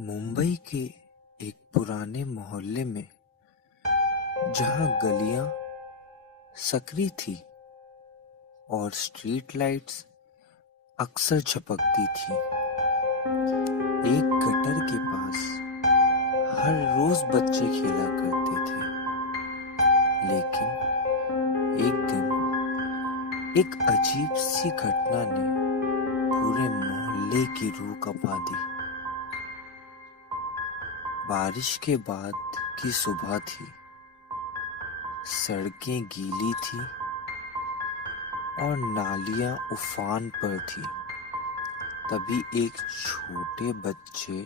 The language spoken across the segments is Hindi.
मुंबई के एक पुराने मोहल्ले में जहां गलियां सकरी थी और स्ट्रीट लाइट्स अक्सर झपकती थी, एक गटर के पास हर रोज बच्चे खेला करते थे। लेकिन एक दिन एक अजीब सी घटना ने पूरे मोहल्ले की रूह कंपा दी। बारिश के बाद की सुबह थी, सड़कें गीली थी और नालियां उफान पर थी। तभी एक छोटे बच्चे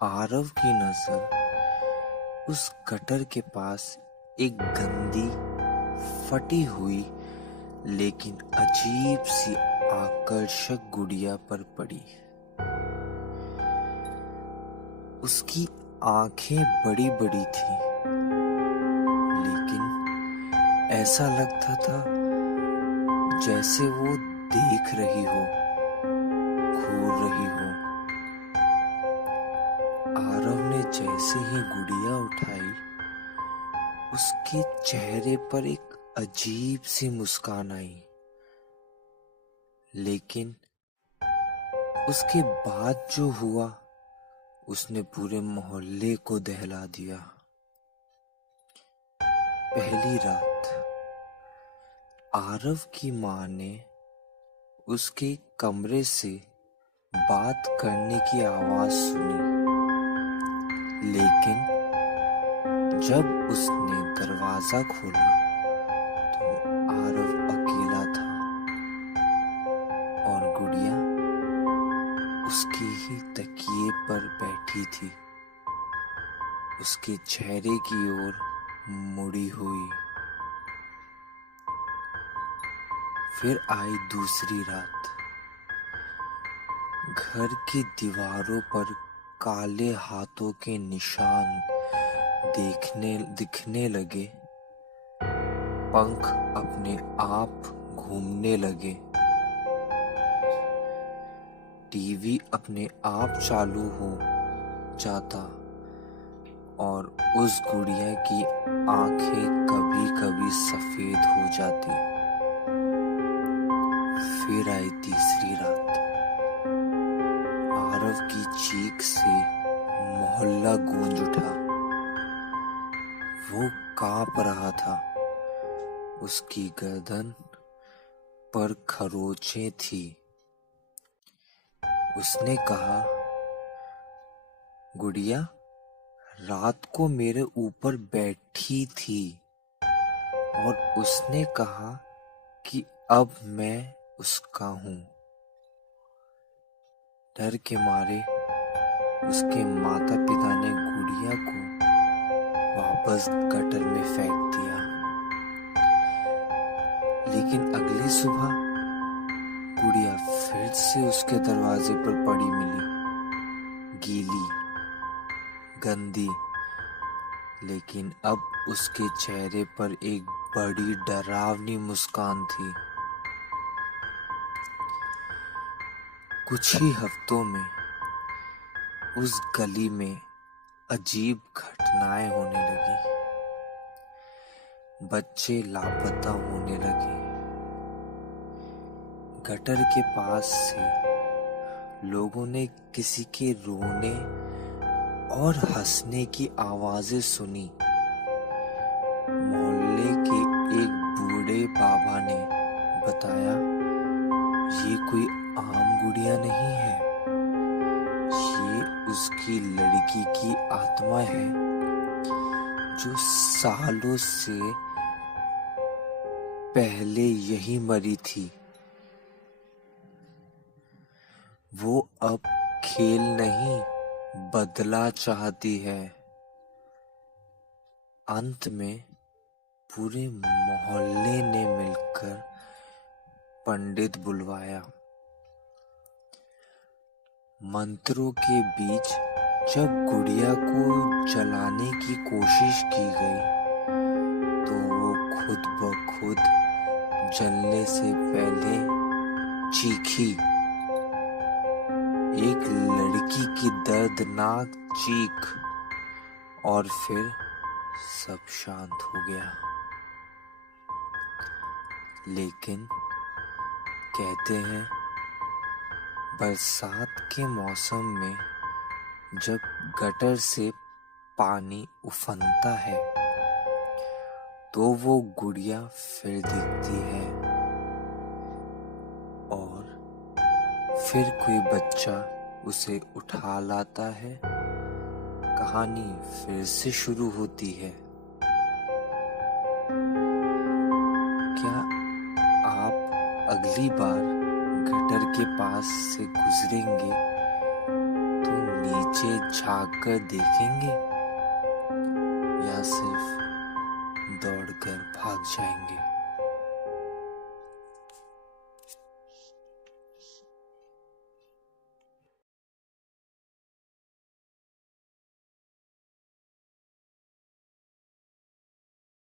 आरव की नजर उस गटर के पास एक गंदी, फटी हुई लेकिन अजीब सी आकर्षक गुड़िया पर पड़ी। उसकी आंखें बड़ी बड़ी थी, लेकिन ऐसा लगता था जैसे वो देख रही हो, घूर रही हो। आरव ने जैसे ही गुड़िया उठाई, उसके चेहरे पर एक अजीब सी मुस्कान आई। लेकिन उसके बाद जो हुआ, उसने पूरे मोहल्ले को दहला दिया। पहली रात आरव की माँ ने उसके कमरे से बात करने की आवाज सुनी, लेकिन जब उसने दरवाजा खोला तो आरव अकेला था और गुड़िया उसके ही तकिए पर बैठी थी, उसके चेहरे की ओर मुड़ी हुई। फिर आई दूसरी रात। घर की दीवारों पर काले हाथों के निशान दिखने लगे, पंख अपने आप घूमने लगे, टीवी अपने आप चालू हो जाता और उस गुड़िया की आंखें कभी कभी सफेद हो जाती। फिर आई तीसरी रात। आरव की चीख से मोहल्ला गूंज उठा। वो कांप रहा था, उसकी गर्दन पर खरोंचें थी। उसने कहा, गुड़िया रात को मेरे ऊपर बैठी थी और उसने कहा कि अब मैं उसका हूं। डर के मारे उसके माता पिता ने गुड़िया को वापस गटर में फेंक दिया। लेकिन अगली सुबह गुड़िया फिर से उसके दरवाजे पर पड़ी मिली, गीली, गंदी, लेकिन अब उसके चेहरे पर एक बड़ी डरावनी मुस्कान थी। कुछ ही हफ्तों में उस गली में अजीब घटनाएं होने लगी। बच्चे लापता होने लगे। गटर के पास से लोगों ने किसी के रोने और हंसने की आवाजें सुनी। मोहल्ले के एक बूढ़े बाबा ने बताया, ये कोई आम गुड़िया नहीं है, ये उसकी लड़की की आत्मा है जो सालों से पहले यही मरी थी। वो अब खेल नहीं, बदला चाहती है। अंत में पूरे मोहल्ले ने मिलकर पंडित बुलवाया। मंत्रों के बीच जब गुड़िया को जलाने की कोशिश की गई, तो वो खुद ब खुद जलने से पहले चीखी। एक लड़की की दर्दनाक चीख और फिर सब शांत हो गया। लेकिन कहते हैं बरसात के मौसम में जब गटर से पानी उफनता है तो वो गुड़िया फिर दिखती है और फिर कोई बच्चा उसे उठा लाता है। कहानी फिर से शुरू होती है। क्या आप अगली बार गटर के पास से गुजरेंगे तो नीचे झांक कर देखेंगे या सिर्फ दौड़कर भाग जाएंगे?